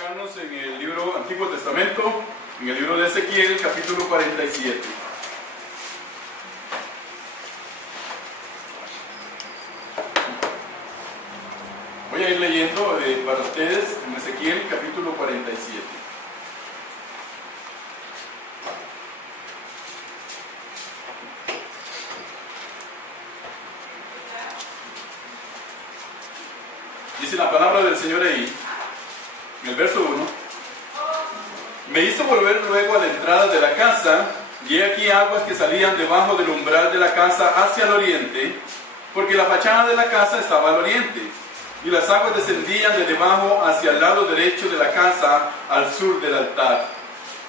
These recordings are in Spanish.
enfocarnos en el libro Antiguo Testamento, en el libro de Ezequiel, capítulo 47. Voy a ir leyendo para ustedes en Ezequiel, capítulo 47. Dice la palabra del Señor ahí, en el verso 1: me hizo volver luego a la entrada de la casa, y he aquí aguas que salían debajo del umbral de la casa hacia el oriente, porque la fachada de la casa estaba al oriente, y las aguas descendían de debajo hacia el lado derecho de la casa, al sur del altar.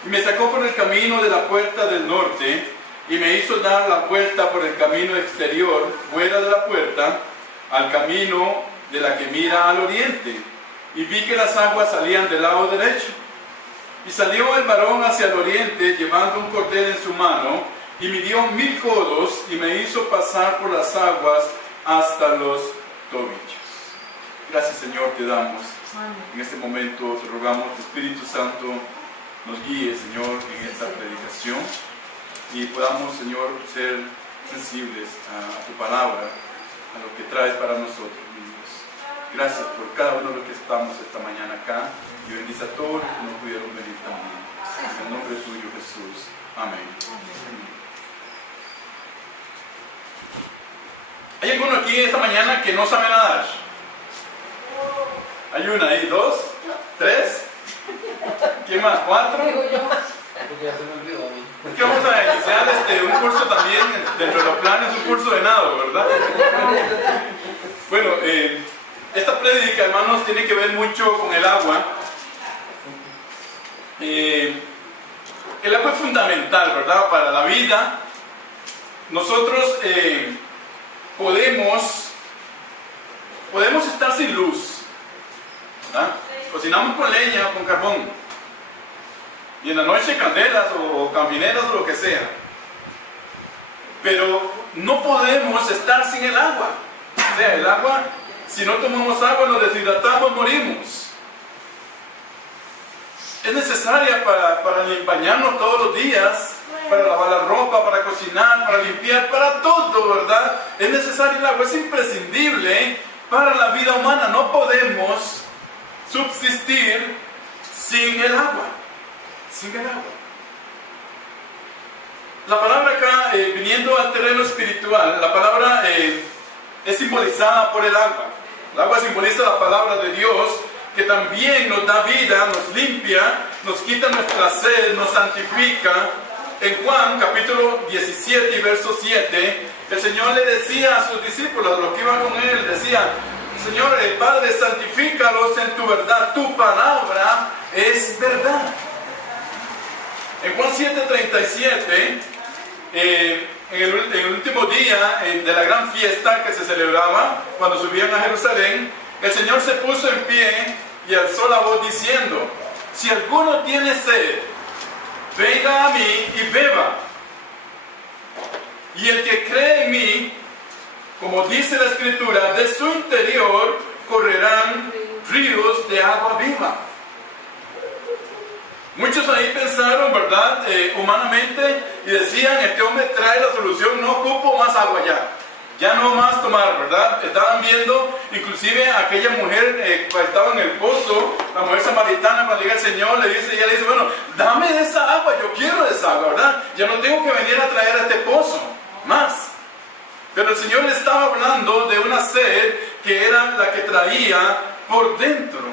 Y me sacó por el camino de la puerta del norte, y me hizo dar la vuelta por el camino exterior, fuera de la puerta, al camino de la que mira al oriente, y vi que las aguas salían del lado derecho. Y salió el varón hacia el oriente, llevando un cordel en su mano, y midió 1000 codos, y me hizo pasar por las aguas hasta los tobillos. Gracias, Señor, te damos. En este momento te rogamos que Espíritu Santo nos guíe, Señor, en esta predicación, y podamos, Señor, ser sensibles a tu palabra, a lo que traes para nosotros. Gracias por cada uno de los que estamos esta mañana acá, y bendice a todos los que no pudieron venir también. En el nombre tuyo, Jesús. Amén. ¿Hay alguno aquí esta mañana que no sabe nadar? ¿Hay una ahí? ¿2? ¿3? ¿Quién más? ¿4? Es que vamos a iniciar un curso también dentro de los planes, un curso de nado, ¿verdad? Bueno, esta prédica, hermanos, tiene que ver mucho con el agua. El agua es fundamental, ¿verdad?, para la vida. Nosotros podemos estar sin luz, ¿verdad? Cocinamos con leña o con carbón, y en la noche candelas o campineras o lo que sea, pero no podemos estar sin el agua. O sea, el agua, si no tomamos agua, nos deshidratamos, morimos. Es necesaria para bañarnos todos los días, para lavar la ropa, para cocinar, para limpiar, para todo, ¿verdad? Es necesario el agua, es imprescindible para la vida humana. No podemos subsistir sin el agua. Sin el agua. La palabra acá, viniendo al terreno espiritual, la palabra es simbolizada por el agua. El agua simboliza la palabra de Dios, que también nos da vida, nos limpia, nos quita nuestra sed, nos santifica. En Juan capítulo 17 y verso 7, el Señor le decía a sus discípulos, los que iban con él, decía: Señor, el Padre, santifícalos en tu verdad, tu palabra es verdad. En Juan 7:37, en el último día de la gran fiesta que se celebraba cuando subían a Jerusalén, el Señor se puso en pie y alzó la voz diciendo: si alguno tiene sed, venga a mí y beba. Y el que cree en mí, como dice la Escritura, de su interior correrán ríos de agua viva. Muchos ahí pensaron, ¿verdad?, humanamente, y decían: este hombre trae la solución, no ocupo más agua ya no más tomar, ¿verdad? Estaban viendo inclusive a aquella mujer que estaba en el pozo, la mujer samaritana. Cuando llega el Señor, ella le dice: bueno, dame esa agua, yo quiero esa agua, ¿verdad? Ya no tengo que venir a traer a este pozo más. Pero el Señor le estaba hablando de una sed que era la que traía por dentro,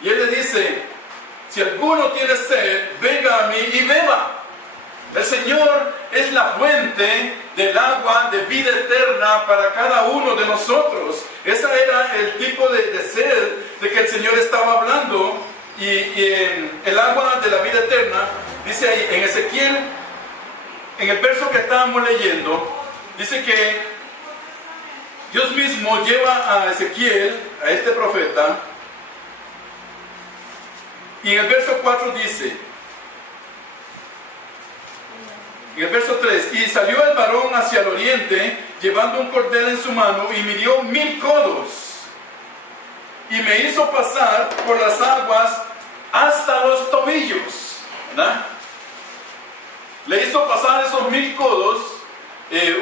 y Él le dice: si alguno tiene sed, venga a mí y beba. El Señor es la fuente del agua de vida eterna para cada uno de nosotros. Ese era el tipo de sed de que el Señor estaba hablando. Y el agua de la vida eterna, dice ahí en Ezequiel, en el verso que estábamos leyendo, dice que Dios mismo lleva a Ezequiel, a este profeta, y en el verso 4 dice, en el verso 3: y salió el varón hacia el oriente, llevando un cordel en su mano, y midió 1000 codos, y me hizo pasar por las aguas hasta los tobillos, ¿verdad? Le hizo pasar esos 1000 codos.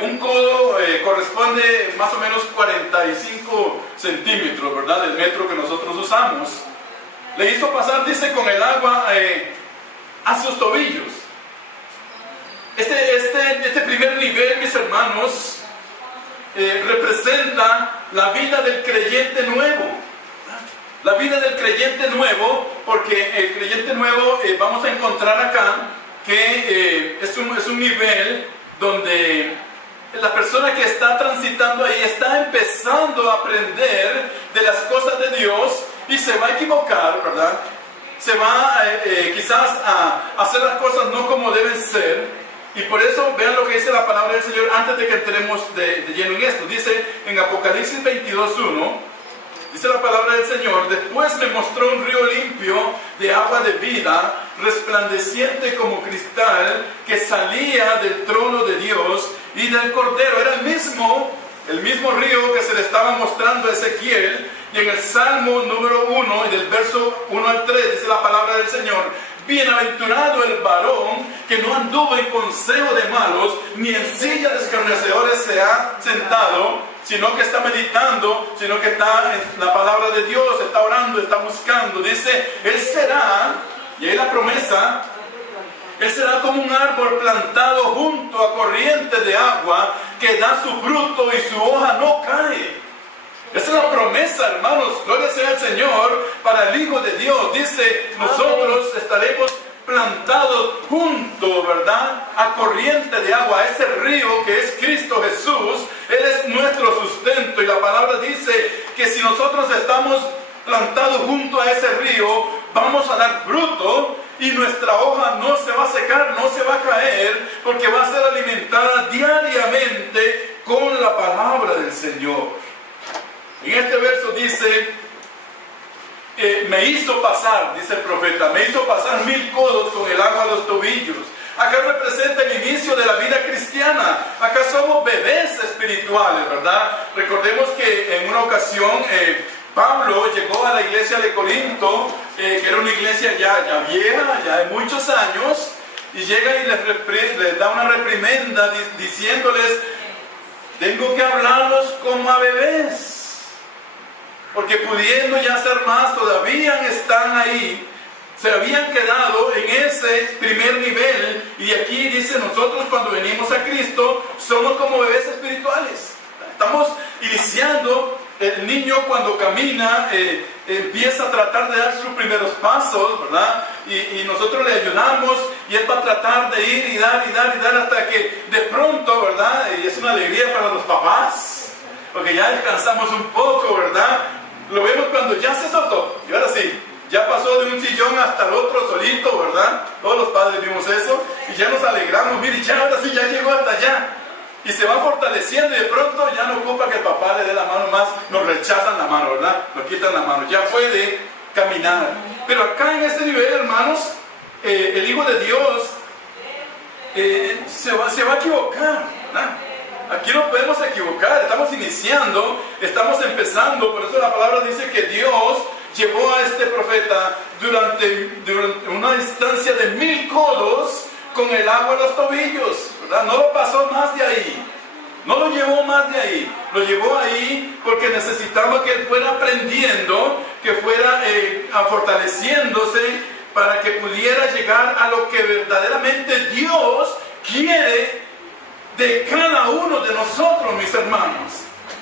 Un codo corresponde más o menos 45 centímetros, ¿verdad? Del metro que nosotros usamos. Le hizo pasar, dice, con el agua a sus tobillos. Este primer nivel, mis hermanos, representa la vida del creyente nuevo. La vida del creyente nuevo, porque el creyente nuevo vamos a encontrar acá que es un nivel donde la persona que está transitando ahí está empezando a aprender de las cosas de Dios y se va a equivocar, ¿verdad? Se va quizás a hacer las cosas no como deben ser. Y por eso vean lo que dice la palabra del Señor antes de que entremos de lleno en esto. Dice en Apocalipsis 22:1, dice la palabra del Señor: después me mostró un río limpio de agua de vida, resplandeciente como cristal, que salía del trono de Dios y del Cordero. Era el mismo río que se le estaba mostrando a Ezequiel. Y en el Salmo número 1 y del verso 1 al 3 dice la palabra del Señor: bienaventurado el varón que no anduvo en consejo de malos, ni en silla de escarnecedores se ha sentado, sino que está meditando, sino que está en la palabra de Dios, está orando, está buscando. Dice, él será, y ahí la promesa, él será como un árbol plantado junto a corrientes de agua, que da su fruto y su hoja no cae. Esa es la promesa, hermanos, gloria sea al Señor, para el Hijo de Dios. Dice, nosotros estaremos plantados junto, ¿verdad?, a corriente de agua, a ese río que es Cristo Jesús. Él es nuestro sustento, y la palabra dice que si nosotros estamos plantados junto a ese río, vamos a dar fruto, y nuestra hoja no se va a secar, no se va a caer, porque va a ser alimentada diariamente con la palabra del Señor. En este verso dice, me hizo pasar, dice el profeta, me hizo pasar 1000 codos con el agua a los tobillos. Acá representa el inicio de la vida cristiana. Acá somos bebés espirituales, ¿verdad? Recordemos que en una ocasión Pablo llegó a la iglesia de Corinto, que era una iglesia ya vieja, ya de muchos años, y llega y les da una reprimenda diciéndoles, tengo que hablarlos como a bebés. Porque pudiendo ya ser más, todavía están ahí. Se habían quedado en ese primer nivel. Y aquí dice, nosotros cuando venimos a Cristo, somos como bebés espirituales. Estamos iniciando. El niño cuando camina, empieza a tratar de dar sus primeros pasos, ¿verdad? Y nosotros le ayudamos, y él va a tratar de ir y dar hasta que de pronto, ¿verdad? Y es una alegría para los papás, porque ya descansamos un poco, ¿verdad? Lo vemos cuando ya se soltó, y ahora sí, ya pasó de un sillón hasta el otro solito, ¿verdad? Todos los padres vimos eso, y ya nos alegramos, mire, ya ahora sí, ya llegó hasta allá. Y se va fortaleciendo, y de pronto ya no ocupa que el papá le dé la mano más, nos rechazan la mano, ¿verdad? Nos quitan la mano, ya puede caminar. Pero acá en este nivel, hermanos, el Hijo de Dios se va a equivocar, ¿verdad? Aquí no podemos equivocar, estamos iniciando, estamos empezando. Por eso la palabra dice que Dios llevó a este profeta durante una distancia de 1000 codos con el agua a los tobillos, ¿verdad? No lo pasó más de ahí, no lo llevó más de ahí, lo llevó ahí porque necesitaba que él fuera aprendiendo, que fuera fortaleciéndose para que pudiera llegar a lo que verdaderamente Dios quiere de cada uno de nosotros, mis hermanos.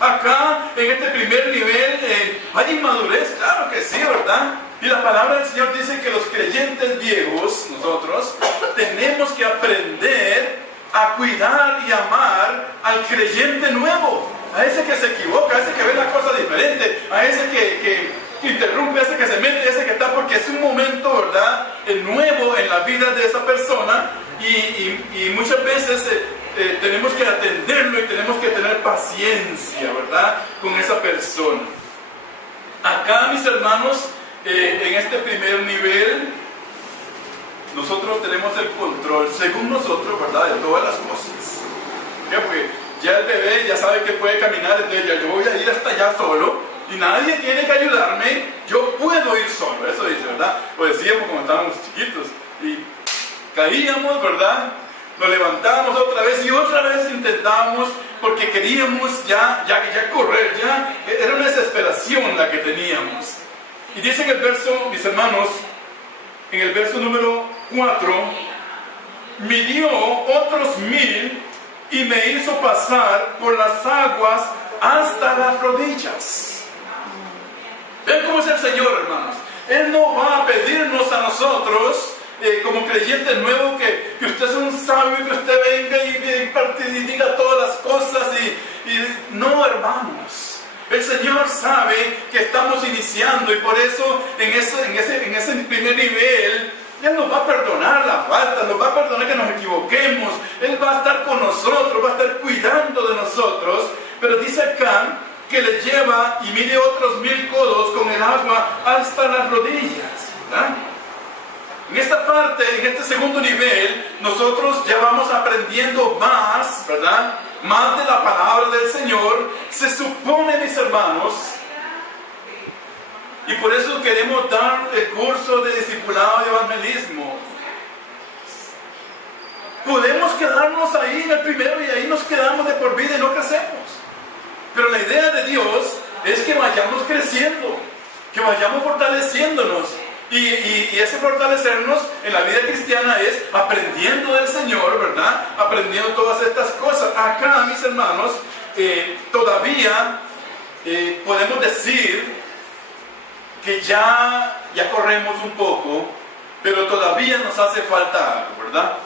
Acá, en este primer nivel, hay inmadurez, claro que sí, ¿verdad? Y la palabra del Señor dice que los creyentes viejos, nosotros, tenemos que aprender a cuidar y amar al creyente nuevo, a ese que se equivoca, a ese que ve la cosa diferente, a ese que interrumpe, a ese que se mete, a ese que está, porque es un momento, ¿verdad?, nuevo en la vida de esa persona, y muchas veces tenemos que atenderlo y tenemos que tener paciencia, ¿verdad?, con esa persona. Acá, mis hermanos, en este primer nivel, nosotros tenemos el control, según nosotros, ¿verdad?, de todas las cosas. ¿Qué? Porque ya el bebé ya sabe que puede caminar, entonces ya yo voy a ir hasta allá solo, y nadie tiene que ayudarme, yo puedo ir solo. Eso dice, ¿verdad? Lo decíamos cuando estábamos chiquitos y caíamos, ¿verdad? Nos levantábamos otra vez y otra vez intentábamos porque queríamos ya correr, ya era una desesperación la que teníamos. Y dice en el verso, mis hermanos, en el verso número 4, midió otros 1000 y me hizo pasar por las aguas hasta las rodillas. ¿Ven cómo es el Señor, hermanos? Él no va a pedirnos a nosotros como creyente nuevo que usted es un sabio, que usted venga y diga todas las cosas y no, hermanos. El Señor sabe que estamos iniciando y por eso en ese primer nivel Él nos va a perdonar la falta, nos va a perdonar que nos equivoquemos. Él va a estar con nosotros, va a estar cuidando de nosotros. Pero dice acá que le lleva y mide otros 1000 codos con el agua hasta las rodillas, ¿verdad? En esta parte, en este segundo nivel, nosotros ya vamos aprendiendo más, ¿verdad? Más de la palabra del Señor. Se supone, mis hermanos, y por eso queremos dar el curso de discipulado y evangelismo. Podemos quedarnos ahí en el primero y ahí nos quedamos de por vida y no crecemos. Pero la idea de Dios es que vayamos creciendo, que vayamos fortaleciéndonos. Y ese fortalecernos en la vida cristiana es aprendiendo del Señor, ¿verdad? Aprendiendo todas estas cosas. Acá, mis hermanos, todavía podemos decir que ya corremos un poco, pero todavía nos hace falta algo, ¿verdad?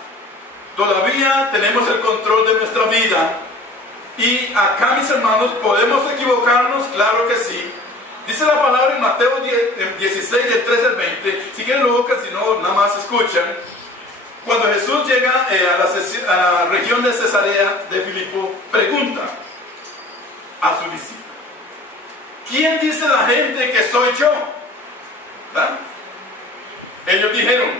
Todavía tenemos el control de nuestra vida. Y acá, mis hermanos, ¿podemos equivocarnos? Claro que sí. Dice la palabra en Mateo 16, del 13 al 20. Si quieren lo buscan, si no, nada más escuchan. Cuando Jesús llega a la región de Cesarea de Filipo, pregunta a su discípulo: ¿quién dice la gente que soy yo? ¿verdad? Ellos dijeron,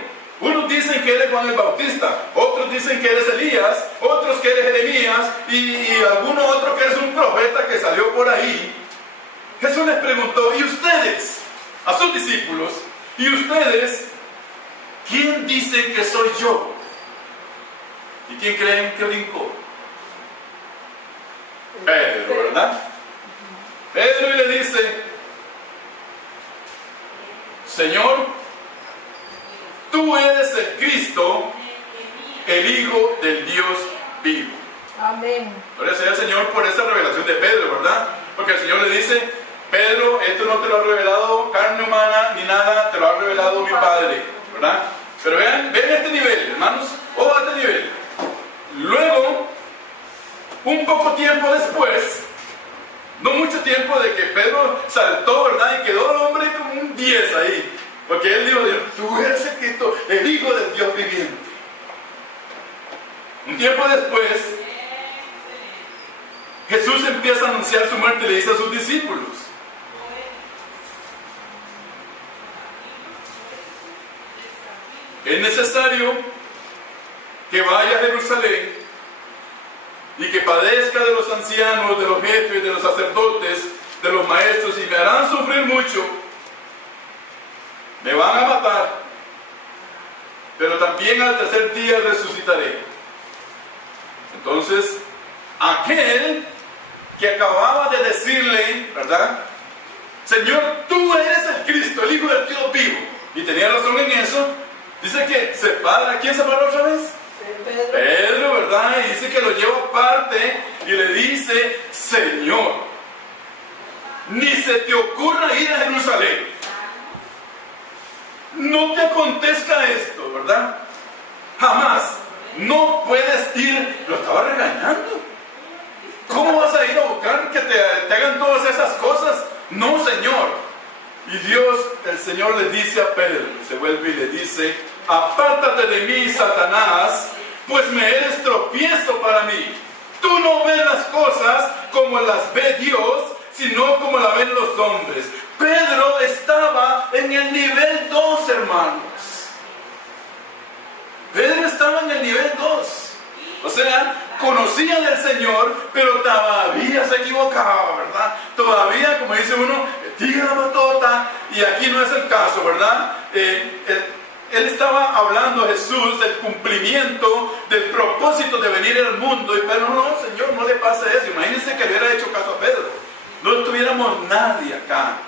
unos dicen que eres Juan el Bautista, otros dicen que eres Elías, otros que eres Jeremías y alguno otro que eres un profeta que salió por ahí. Jesús les preguntó, ¿y ustedes? A sus discípulos, ¿y ustedes? ¿Quién dicen que soy yo? ¿Y quién creen que brincó? Pedro, ¿verdad? Pedro y le dice, Señor, tú eres el Cristo, el Hijo del Dios vivo. Amén. Gloria sea al Señor por esa revelación de Pedro, ¿verdad? Porque el Señor le dice, Pedro, esto no te lo ha revelado carne humana ni nada, te lo ha revelado mi Padre, ¿verdad? Pero vean este nivel, hermanos, ojo a este nivel. Luego, un poco tiempo después, no mucho tiempo de que Pedro saltó, ¿verdad? Y quedó el hombre como un 10 ahí. Porque él dijo, tú eres el Cristo, el Hijo del Dios viviente. Un tiempo después, Jesús empieza a anunciar su muerte y le dice a sus discípulos, es necesario que vaya a Jerusalén y que padezca de los ancianos, de los jefes, de los sacerdotes, de los maestros, y me harán sufrir mucho. Me van a matar, pero también al tercer día resucitaré. Entonces, aquel que acababa de decirle, ¿verdad? Señor, tú eres el Cristo, el Hijo del Dios vivo. Y tenía razón en eso. Dice que se para. ¿Quién se paró otra vez? Pedro, ¿verdad? Y dice que lo lleva aparte y le dice, Señor, ni se te ocurra ir a Jerusalén. No te acontezca esto, ¿verdad? Jamás. No puedes ir. Lo estaba regañando. ¿Cómo vas a ir a buscar que te hagan todas esas cosas? No, Señor. Y Dios, el Señor le dice a Pedro, se vuelve y le dice, apártate de mí, Satanás, pues me eres tropiezo para mí. Tú no ves las cosas como las ve Dios, sino como las ven los hombres. Pedro estaba en el nivel 2, hermanos. Pedro estaba en el nivel 2. O sea, conocía del Señor, pero todavía se equivocaba, ¿verdad? Todavía, como dice uno, tira la matota, y aquí no es el caso, ¿verdad? Él estaba hablando, Jesús, del cumplimiento, del propósito de venir al mundo, pero no, Señor, no le pasa eso. Imagínense que le hubiera hecho caso a Pedro. No tuviéramos nadie acá,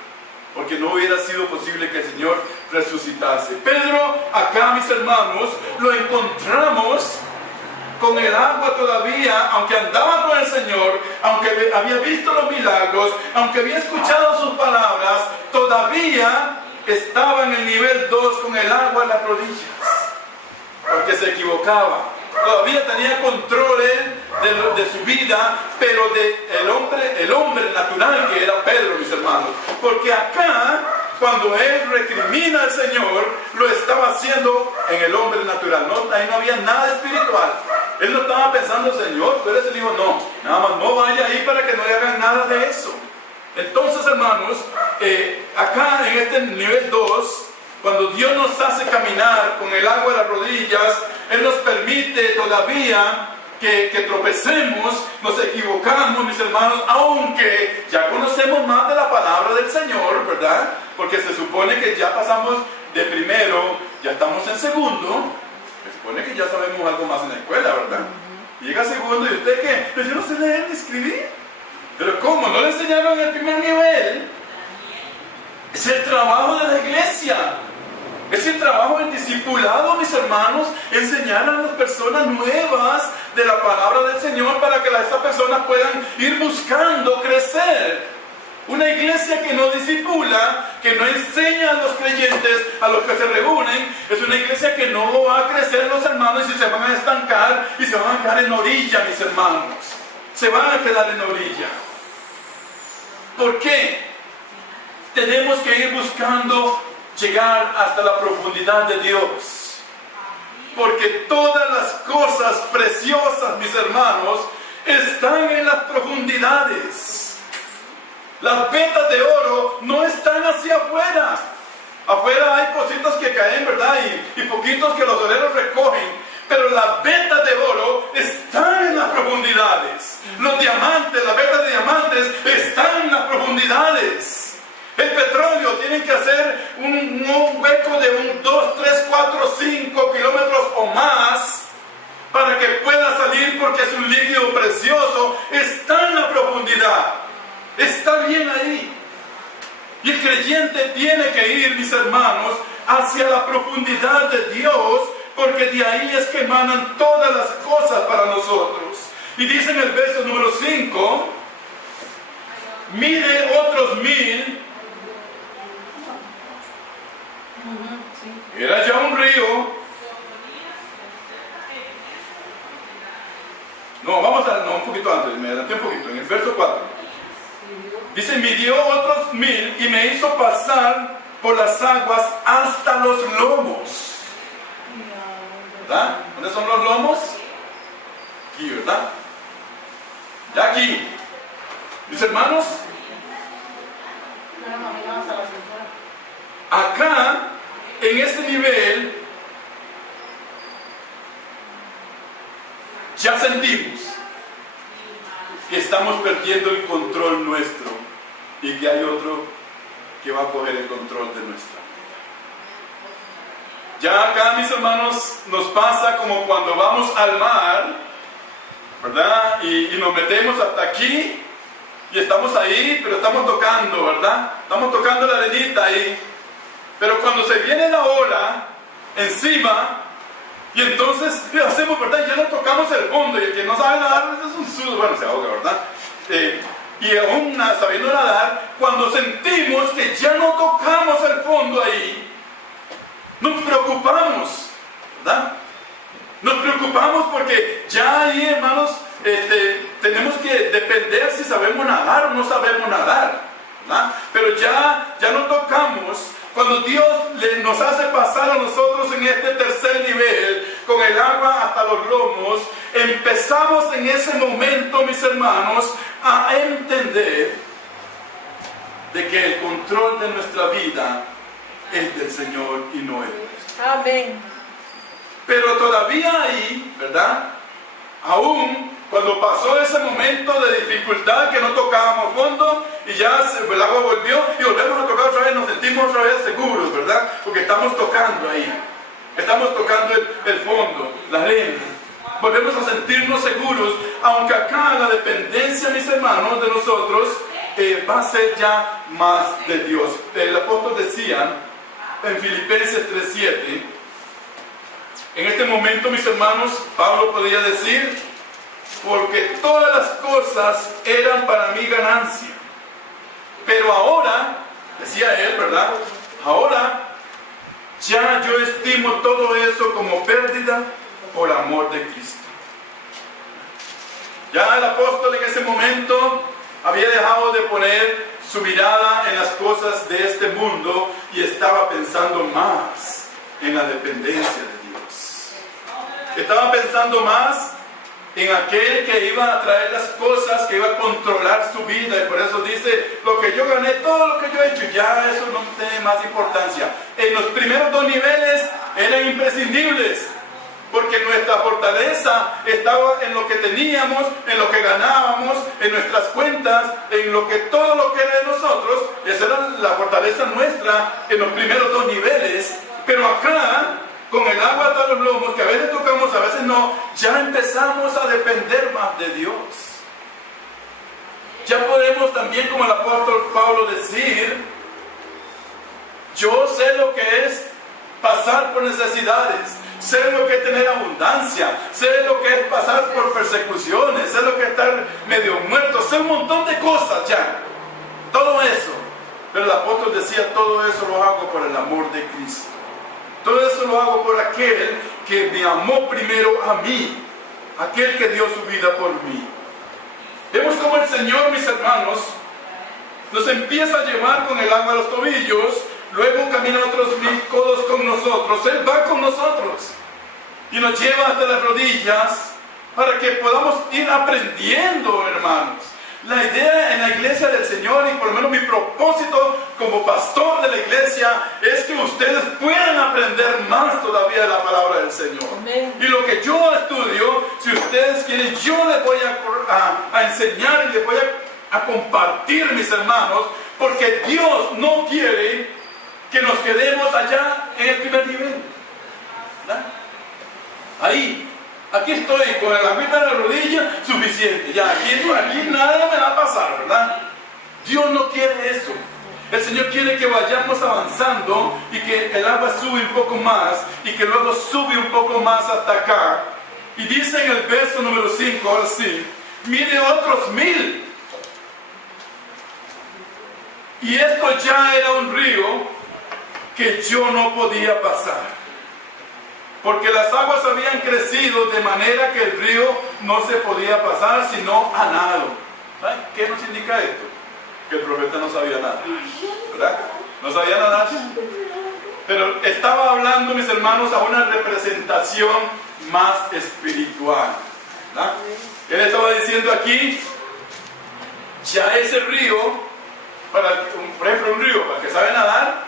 porque no hubiera sido posible que el Señor resucitase. Pedro, acá, mis hermanos, lo encontramos con el agua todavía, aunque andaba con el Señor, aunque había visto los milagros, aunque había escuchado sus palabras, todavía estaba en el nivel 2 con el agua en las rodillas, porque se equivocaba. Todavía tenía control de su vida, pero el hombre natural que era Pedro, mis hermanos. Porque acá, cuando él recrimina al Señor, lo estaba haciendo en el hombre natural. ¿No? Ahí no había nada espiritual. Él no estaba pensando, Señor, tú eres el Hijo. No, nada más no vaya ahí para que no le hagan nada de eso. Entonces, hermanos, acá en este nivel 2, cuando Dios nos hace caminar con el agua de las rodillas, Él nos permite todavía que tropecemos, nos equivocamos, mis hermanos, aunque ya conocemos más de la palabra del Señor, ¿verdad? Porque se supone que ya pasamos de primero, ya estamos en segundo, se supone que ya sabemos algo más en la escuela, ¿verdad? Llega segundo y usted, ¿qué? Pues yo no sé leer ni escribir. Pero ¿cómo? ¿No le enseñaron en el primer nivel? Es el trabajo de la iglesia. Es el trabajo del discipulado, mis hermanos, enseñar a las personas nuevas de la palabra del Señor para que estas personas puedan ir buscando crecer. Una iglesia que no discipula, que no enseña a los creyentes, a los que se reúnen, es una iglesia que no va a crecer los hermanos y se van a estancar y se van a quedar en orilla, mis hermanos. Se van a quedar en orilla. ¿Por qué? Tenemos que ir buscando llegar hasta la profundidad de Dios. Porque todas las cosas preciosas, mis hermanos, están en las profundidades. Las vetas de oro no están hacia afuera. Afuera hay cositas que caen, ¿verdad? Y poquitos que los obreros recogen. Pero las vetas de oro están en las profundidades. Los diamantes, las vetas de diamantes están en las profundidades. El petróleo tiene que hacer un hueco de 2, 3, 4, 5 kilómetros o más para que pueda salir, porque es un líquido precioso. Está en la profundidad. Está bien ahí. Y el creyente tiene que ir, mis hermanos, hacia la profundidad de Dios, porque de ahí es que emanan todas las cosas para nosotros. Y dice en el verso número 5, mide otros 1000. Era ya un río. No, un poquito antes, me adelanté un poquito, en el verso 4. Dice, midió otros 1000 y me hizo pasar por las aguas hasta los lomos. ¿Verdad? ¿Dónde son los lomos? Aquí, ¿verdad? Ya aquí. Mis hermanos, acá, en este nivel, ya sentimos que estamos perdiendo el control nuestro y que hay otro que va a coger el control de nuestra vida. Ya acá, mis hermanos, nos pasa como cuando vamos al mar, ¿verdad? Y nos metemos hasta aquí y estamos ahí, pero estamos tocando, ¿verdad? Estamos tocando la arenita ahí. Pero cuando se viene la ola encima, y entonces hacemos, ¿verdad? Ya no tocamos el fondo, y el que no sabe nadar es un sudo, bueno, se ahoga, ¿verdad? Y aún sabiendo nadar, cuando sentimos que ya no tocamos el fondo ahí, nos preocupamos, ¿verdad? Nos preocupamos porque ya ahí, hermanos, tenemos que depender si sabemos nadar o no sabemos nadar, ¿verdad? Pero ya no tocamos. Cuando Dios nos hace pasar a nosotros en este tercer nivel, con el agua hasta los lomos, empezamos en ese momento, mis hermanos, a entender de que el control de nuestra vida es del Señor y no es nuestro. Amén. Pero todavía ahí, ¿verdad? Aún cuando pasó ese momento de dificultad que no tocábamos fondo y ya el agua volvió y volvemos a tocar otra vez, nos sentimos otra vez seguros, ¿verdad? Porque estamos tocando ahí, estamos tocando el fondo, la arena. Volvemos a sentirnos seguros, aunque acá la dependencia, mis hermanos, de nosotros va a ser ya más de Dios. El apóstol decía en Filipenses 3:7, en este momento, mis hermanos, Pablo podía decir, porque todas las cosas eran para mí ganancia. Pero ahora, decía él, ¿verdad? Ahora ya yo estimo todo eso como pérdida por amor de Cristo. Ya el apóstol en ese momento había dejado de poner su mirada en las cosas de este mundo y estaba pensando más en la dependencia de Dios. Estaba pensando más en aquel que iba a traer las cosas, que iba a controlar su vida, y por eso dice, lo que yo gané, todo lo que yo he hecho, ya eso no tiene más importancia. En los primeros dos niveles eran imprescindibles, porque nuestra fortaleza estaba en lo que teníamos, en lo que ganábamos, en nuestras cuentas, en lo que todo lo que era de nosotros. Esa era la fortaleza nuestra en los primeros dos niveles. Pero acá, con el agua hasta los lomos, que a veces tocamos, a veces no, ya empezamos a depender más de Dios. Ya podemos también, como el apóstol Pablo, decir, yo sé lo que es pasar por necesidades, sé lo que es tener abundancia, sé lo que es pasar por persecuciones, sé lo que es estar medio muerto, sé un montón de cosas ya, todo eso. Pero el apóstol decía, todo eso lo hago por el amor de Cristo. Todo eso lo hago por aquel que me amó primero a mí, aquel que dio su vida por mí. Vemos cómo el Señor, mis hermanos, nos empieza a llevar con el agua a los tobillos, luego camina otros 1000 codos con nosotros. Él va con nosotros y nos lleva hasta las rodillas para que podamos ir aprendiendo, hermanos. La idea en la iglesia del Señor, y por lo menos mi propósito como pastor de la iglesia, es que ustedes puedan aprender más todavía de la palabra del Señor. Amén. Y lo que yo estudio, si ustedes quieren, yo les voy a enseñar y les voy a compartir, mis hermanos, porque Dios no quiere que nos quedemos allá en el primer nivel, ¿verdad? Ahí. Aquí estoy con la agüita de la rodilla, suficiente. Ya, aquí nada me va a pasar, ¿verdad? Dios no quiere eso. El Señor quiere que vayamos avanzando y que el agua sube un poco más y que luego sube un poco más hasta acá. Y dice en el verso número 5, ahora sí, mire otros 1000. Y esto ya era un río que yo no podía pasar, porque las aguas habían crecido de manera que el río no se podía pasar sino a nado. ¿Saben qué nos indica esto? Que el profeta no sabía nada, ¿verdad? No sabía nada. Pero estaba hablando, mis hermanos, a una representación más espiritual, ¿verdad? Él estaba diciendo aquí, ya ese río, por ejemplo un río, para el que sabe nadar,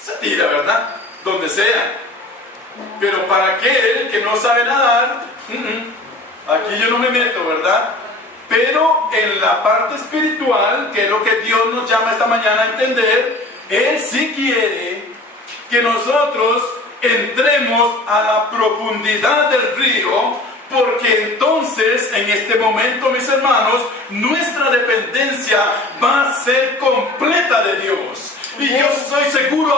se tira, ¿verdad? Donde sea. Pero para aquel que no sabe nadar, aquí yo no me meto, ¿verdad? Pero en la parte espiritual, que es lo que Dios nos llama esta mañana a entender, Él sí quiere que nosotros entremos a la profundidad del río, porque entonces, en este momento, mis hermanos, nuestra dependencia va a ser completa de Dios. Y yo soy seguro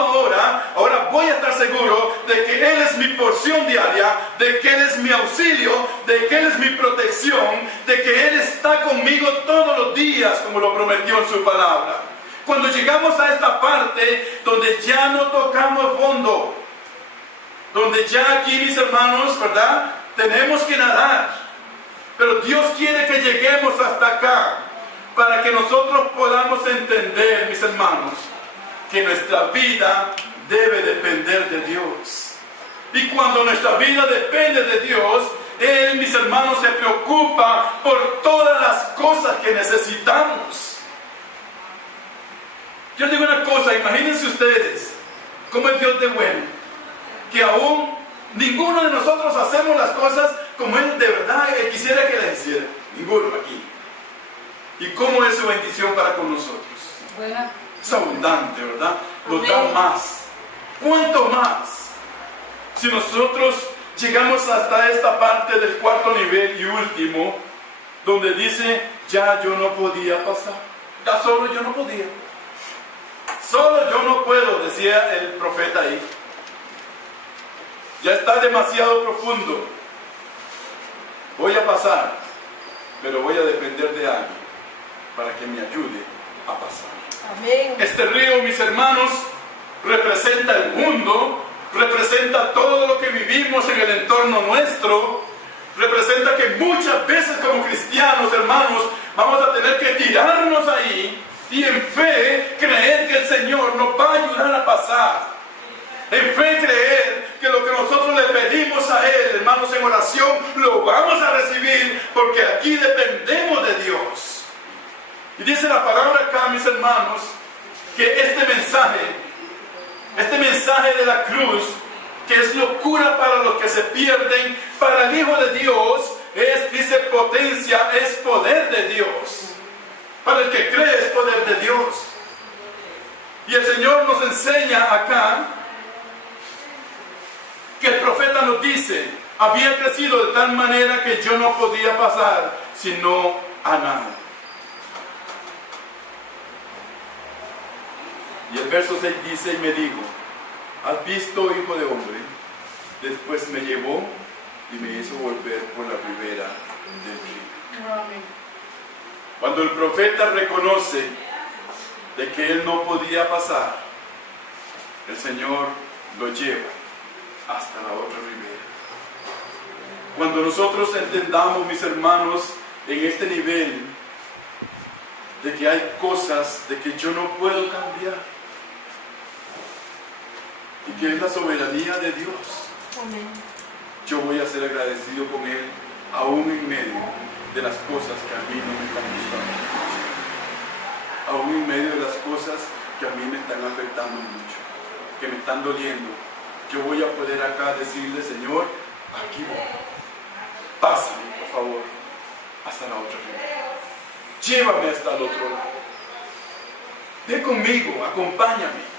ahora voy a estar seguro de que Él es mi porción diaria, de que Él es mi auxilio, de que Él es mi protección, de que Él está conmigo todos los días, como lo prometió en su palabra. Cuando llegamos a esta parte donde ya no tocamos fondo, donde ya aquí, mis hermanos, ¿verdad? Tenemos que nadar, pero Dios quiere que lleguemos hasta acá para que nosotros podamos entender, mis hermanos, que nuestra vida debe depender de Dios. Y cuando nuestra vida depende de Dios, Él, mis hermanos, se preocupa por todas las cosas que necesitamos. Yo digo una cosa, imagínense ustedes cómo es Dios de bueno, que aún ninguno de nosotros hacemos las cosas como Él de verdad quisiera que las hiciera. Ninguno aquí. ¿Y cómo es su bendición para con nosotros? Buena. Es abundante, ¿verdad? Nos da más. ¿Cuánto más? Si nosotros llegamos hasta esta parte del cuarto nivel y último, donde dice, ya yo no podía pasar. Ya solo yo no podía. Solo yo no puedo, decía el profeta ahí. Ya está demasiado profundo. Voy a pasar, pero voy a depender de alguien para que me ayude a pasar. Amén. Este río, mis hermanos, representa el mundo, representa todo lo que vivimos en el entorno nuestro, representa que muchas veces como cristianos, hermanos, vamos a tener que tirarnos ahí y en fe creer que el Señor nos va a ayudar a pasar. En fe creer que lo que nosotros le pedimos a Él, hermanos, en oración, lo vamos a recibir porque aquí dependemos de Dios. Y dice la palabra acá, mis hermanos, que este mensaje de la cruz, que es locura para los que se pierden, para el Hijo de Dios, dice potencia, es poder de Dios. Para el que cree es poder de Dios. Y el Señor nos enseña acá que el profeta nos dice, había crecido de tal manera que yo no podía pasar sino a nada. Y el verso 6 dice, y me dijo, ¿has visto, hijo de hombre? Después me llevó y me hizo volver por la ribera del río. Amén. Cuando el profeta reconoce de que él no podía pasar, el Señor lo lleva hasta la otra ribera. Cuando nosotros entendamos, mis hermanos, en este nivel de que hay cosas de que yo no puedo cambiar y que es la soberanía de Dios, Amén. yo voy a ser agradecido con Él aún en medio de las cosas que a mí no me están gustando mucho, aún en medio de las cosas que a mí me están afectando mucho, que me están doliendo. Yo voy a poder acá decirle, Señor, aquí voy, pásame por favor hasta la otra ribera, llévame hasta el otro lado, ve conmigo, acompáñame.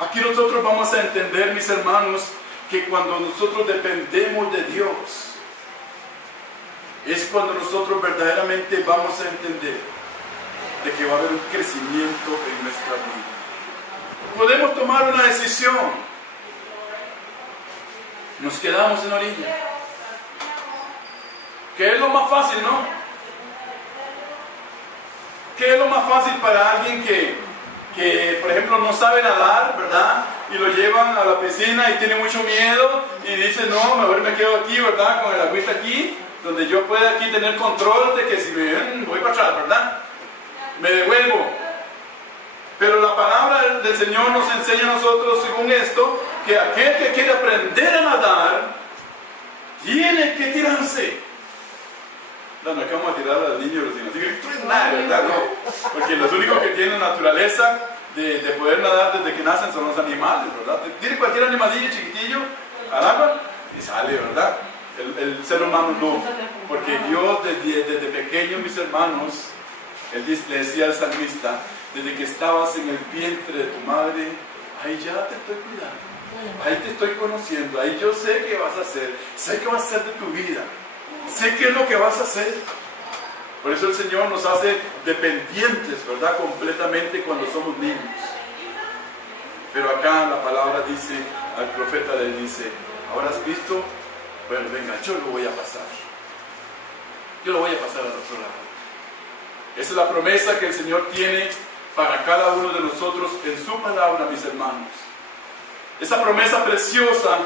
Aquí nosotros vamos a entender, mis hermanos, que cuando nosotros dependemos de Dios, es cuando nosotros verdaderamente vamos a entender de que va a haber un crecimiento en nuestra vida. Podemos tomar una decisión. Nos quedamos en orilla. ¿Qué es lo más fácil, no? ¿Qué es lo más fácil para alguien que, por ejemplo, no sabe nadar, ¿verdad? Y lo llevan a la piscina y tiene mucho miedo y dice, no, mejor me quedo aquí, ¿verdad? Con el agüita aquí, donde yo pueda aquí tener control de que si me ven, voy para atrás, ¿verdad? Me devuelvo. Pero la palabra del Señor nos enseña a nosotros, según esto, que aquel que quiere aprender a nadar, tiene que tirarse. No, no acabamos de tirar al niño recién nacido. Esto es nada, ¿verdad? No. Porque los únicos que tienen naturaleza de poder nadar desde que nacen son los animales, ¿verdad? Tiene cualquier animalillo chiquitillo al agua y sale, ¿verdad? El ser humano no. Porque Dios desde pequeño, mis hermanos, Él le decía al salmista, desde que estabas en el vientre de tu madre, ahí ya te estoy cuidando, ahí te estoy conociendo, ahí yo sé qué vas a hacer, sé qué vas a hacer de tu vida, sé qué es lo que vas a hacer. Por eso el Señor nos hace dependientes, ¿verdad? Completamente cuando somos niños. Pero acá la palabra dice, al profeta le dice, ¿ahora has visto? Bueno, venga, yo lo voy a pasar. Yo lo voy a pasar al otro lado. Esa es la promesa que el Señor tiene para cada uno de nosotros en su palabra, mis hermanos. Esa promesa preciosa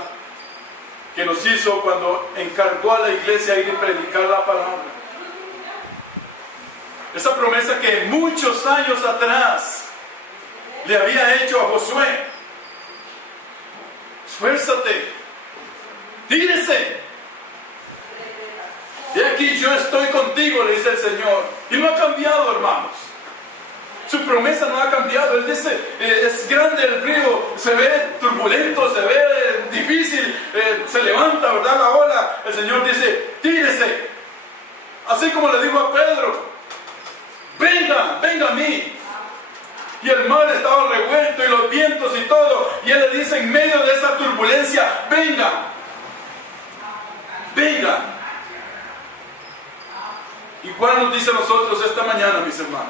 que nos hizo cuando encargó a la iglesia ir a predicar la palabra. Esa promesa que muchos años atrás le había hecho a Josué. Esfuérzate, tírese. De aquí yo estoy contigo, le dice el Señor. Y no ha cambiado, hermanos. Su promesa no ha cambiado. Él dice, es grande el río, se ve turbulento, se ve difícil, se levanta, ¿verdad? La ola. El Señor dice, venga, venga. ¿Y Juan nos dice a nosotros esta mañana, mis hermanos?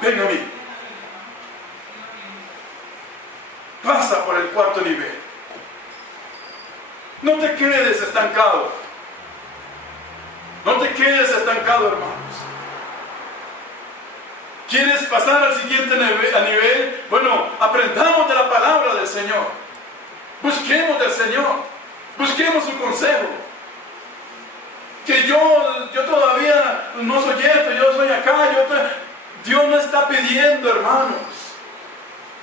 Ven a mí. Pasa por el cuarto nivel. No te quedes estancado. No te quedes estancado, hermanos. ¿Quieres pasar al siguiente nivel? Bueno, aprendamos de la palabra del Señor. Busquemos del Señor. Busquemos su consejo. Que yo todavía no soy esto, yo soy acá. Dios no está pidiendo, hermanos,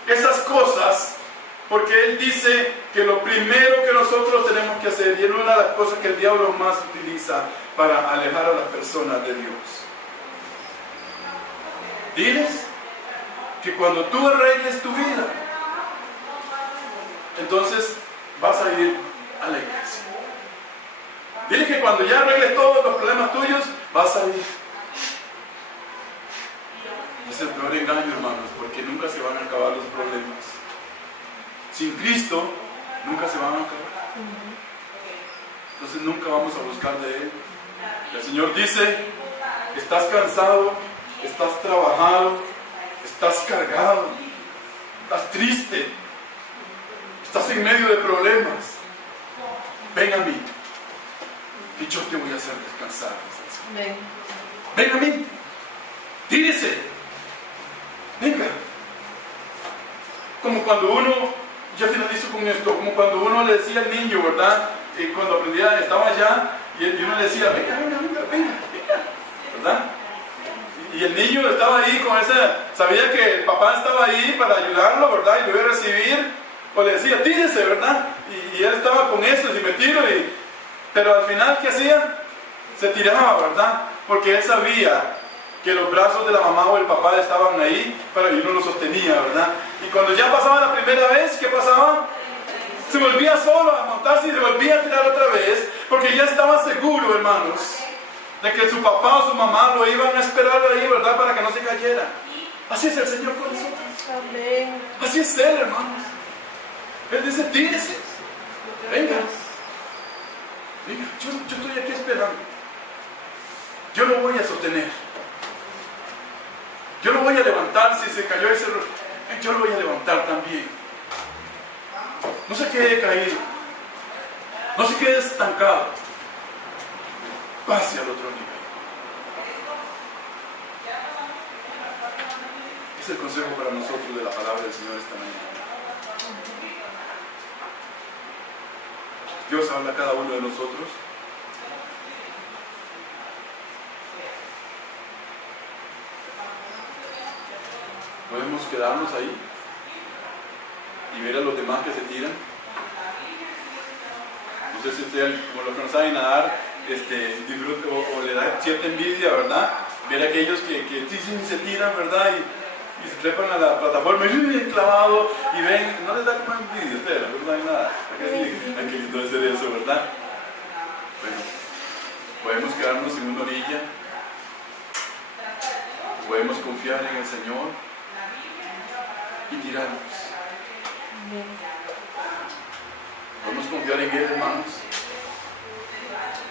esas cosas, porque Él dice que lo primero que nosotros tenemos que hacer, y es una de las cosas que el diablo más utiliza para alejar a las personas de Dios. Diles que cuando tú arregles tu vida, entonces vas a ir a la iglesia. Dile que cuando ya arregles todos los problemas tuyos, vas a ir. Es el peor engaño, hermanos, porque nunca se van a acabar los problemas. Sin Cristo, nunca se van a acabar. Entonces nunca vamos a buscar de Él. El Señor dice, estás cansado, estás trabajado, estás cargado, estás triste, estás en medio de problemas. Ven a mí, que yo te voy a hacer descansar. Ven a mí, tírese. Venga. Como cuando uno, ya finalizo con esto, como cuando uno le decía al niño, ¿verdad? Cuando aprendía, estaba allá, y uno le decía, venga, ¿verdad? Y el niño estaba ahí con sabía que el papá estaba ahí para ayudarlo, ¿verdad? Y lo iba a recibir, o le decía, tírese, ¿verdad? Y él estaba con eso, y me tiro, pero al final, ¿qué hacía? Se tiraba, ¿verdad? Porque él sabía que los brazos de la mamá o el papá estaban ahí y uno lo sostenía, ¿verdad? Y cuando ya pasaba la primera vez, ¿qué pasaba? Se volvía solo a montarse y se volvía a tirar otra vez, porque ya estaba seguro, hermanos, de que su papá o su mamá lo iban a esperar ahí, ¿verdad? Para que no se cayera. Así es el Señor con nosotros. Amén. Así es Él, hermanos. Él dice, tírese. Venga. Venga, yo estoy aquí esperando. Yo lo voy a sostener. Yo lo voy a levantar. Si se cayó ese, yo lo voy a levantar también. No se quede caído. No se quede estancado. Pase al otro nivel. Es el consejo para nosotros de la palabra del Señor esta mañana. Dios habla a cada uno de nosotros. Podemos quedarnos ahí y ver a los demás que se tiran. No sé si usted, como los que no saben nadar, disfruta o le da cierta envidia, ¿verdad? Ver a aquellos que se tiran, ¿verdad? Y se trepan a la plataforma y bien clavado y ven, no les da como envidia a ustedes, no hay nada. Qué lindo hacer eso, ¿verdad? Bueno, podemos quedarnos en una orilla, podemos confiar en el Señor y tirarnos. Podemos confiar en Él, hermanos,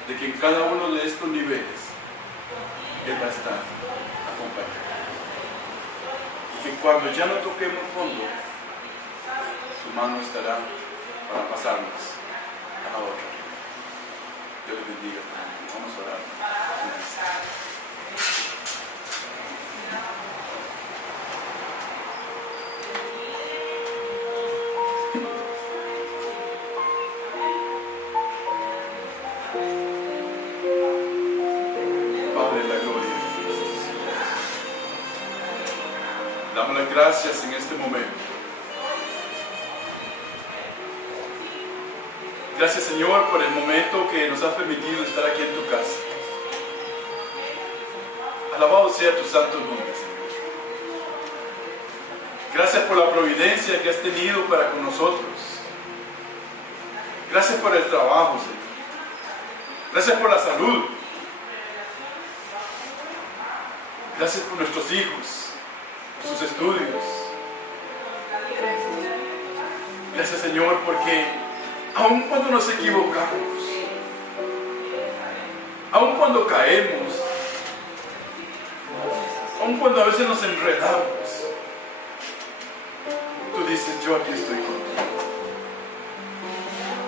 de que en cada uno de estos niveles Él va a estar acompañado. Y que cuando ya no toquemos fondo, su mano estará para pasarnos a la otra. Dios les bendiga. Vamos a orar. Padre de la gloria, damos las gracias en este momento. Gracias, Señor, por el momento que nos has permitido estar aquí en tu casa. Alabado sea tu santo nombre, Señor. Gracias por la providencia que has tenido para con nosotros. Gracias por el trabajo, Señor. Gracias por la salud. Gracias por nuestros hijos, por sus estudios. Gracias, Señor, porque aun cuando nos equivocamos, aun cuando caemos, aun cuando a veces nos enredamos, tú dices, yo aquí estoy contigo.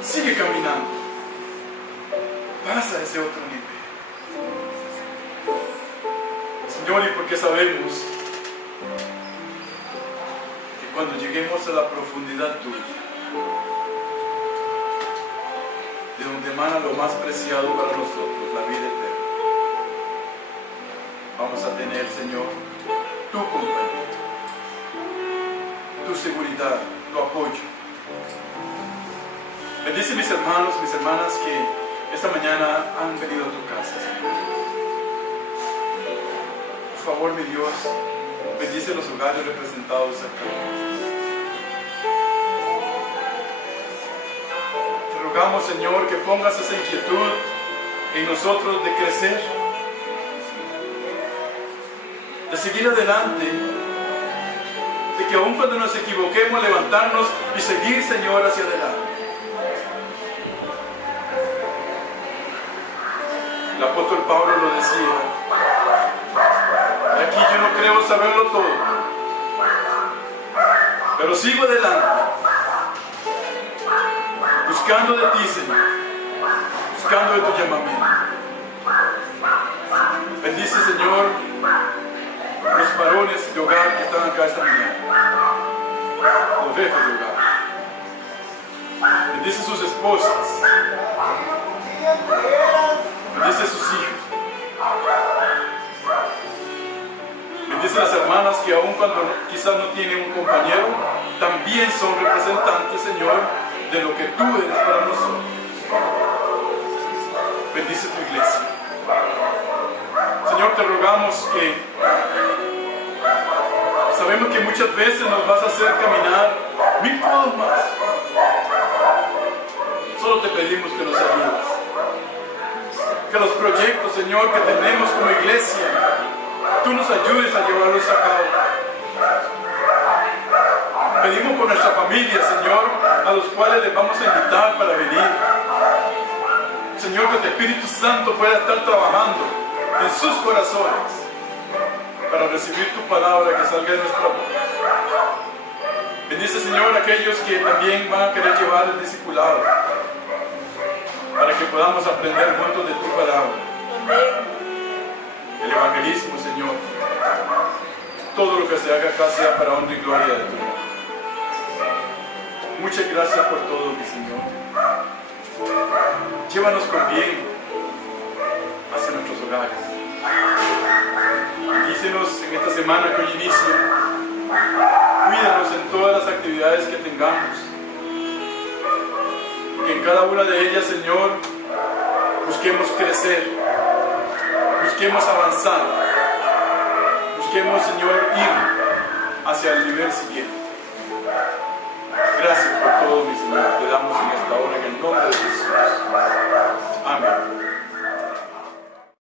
Sigue caminando. Pasa a ese otro nivel. Señor, y porque sabemos que cuando lleguemos a la profundidad tuya, de donde emana lo más preciado para nosotros, la vida eterna, vamos a tener, Señor, tu compañía, tu seguridad, tu apoyo. Bendice mis hermanos, mis hermanas que esta mañana han venido a tu casa, Señor. Por favor, mi Dios, bendice los hogares representados acá. Te rogamos, Señor, que pongas esa inquietud en nosotros de crecer, de seguir adelante, de que aun cuando nos equivoquemos, levantarnos y seguir, Señor, hacia adelante. El apóstol Pablo lo decía, aquí yo no creo saberlo todo, pero sigo adelante, buscando de ti, Señor, buscando de tu llamamiento. Bendice, Señor, los varones de hogar que están acá esta mañana, los jefes de hogar. Bendice sus esposas, bendice sus hijos. Bendice las hermanas que aun cuando quizás no tienen un compañero, también son representantes, Señor, de lo que tú eres para nosotros. Bendice tu iglesia. Señor, te rogamos que sabemos que muchas veces nos vas a hacer caminar 1000 pasos más. Solo te pedimos que nos ayudes. Que los proyectos, Señor, que tenemos como iglesia, tú nos ayudes a llevarlos a cabo. Pedimos por nuestra familia, Señor, a los cuales les vamos a invitar para venir. Señor, que tu Espíritu Santo pueda estar trabajando en sus corazones para recibir tu palabra que salga de nuestra boca. Bendice, Señor, a aquellos que también van a querer llevar el discipulado, para que podamos aprender juntos de tu palabra. El evangelismo, Señor, todo lo que se haga acá sea para honra y gloria de tu nombre. Muchas gracias por todo, mi Señor. Llévanos con bien hacia nuestros hogares. Bendícenos en esta semana que hoy inicia. Cuídanos en todas las actividades que tengamos. Que en cada una de ellas, Señor, busquemos crecer, busquemos avanzar, busquemos, Señor, ir hacia el nivel siguiente. Gracias por todo, mi Señor, te damos en esta hora en el nombre de Jesús.